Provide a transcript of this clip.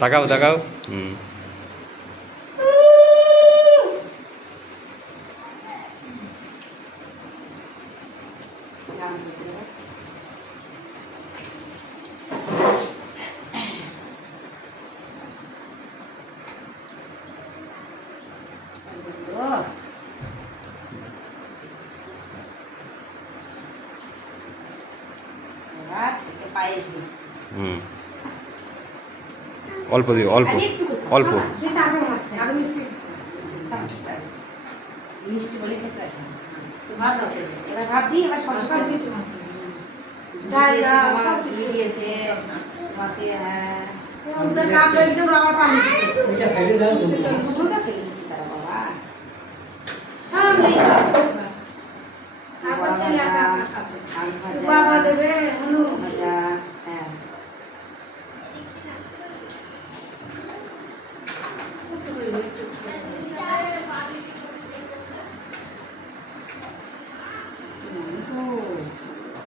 তাকাও তাকাও। হুম। হুম, অল্প দিও, অল্প অল্প। মিষ্টি বলে খেতে আছে ভাত আছে, এবার ভাত দিই, এবার সব কিছু দিয়েছে তোমাকে। হ্যাঁ ফেলে দিচ্ছি তারা বাবা, সব বাবা দেবে।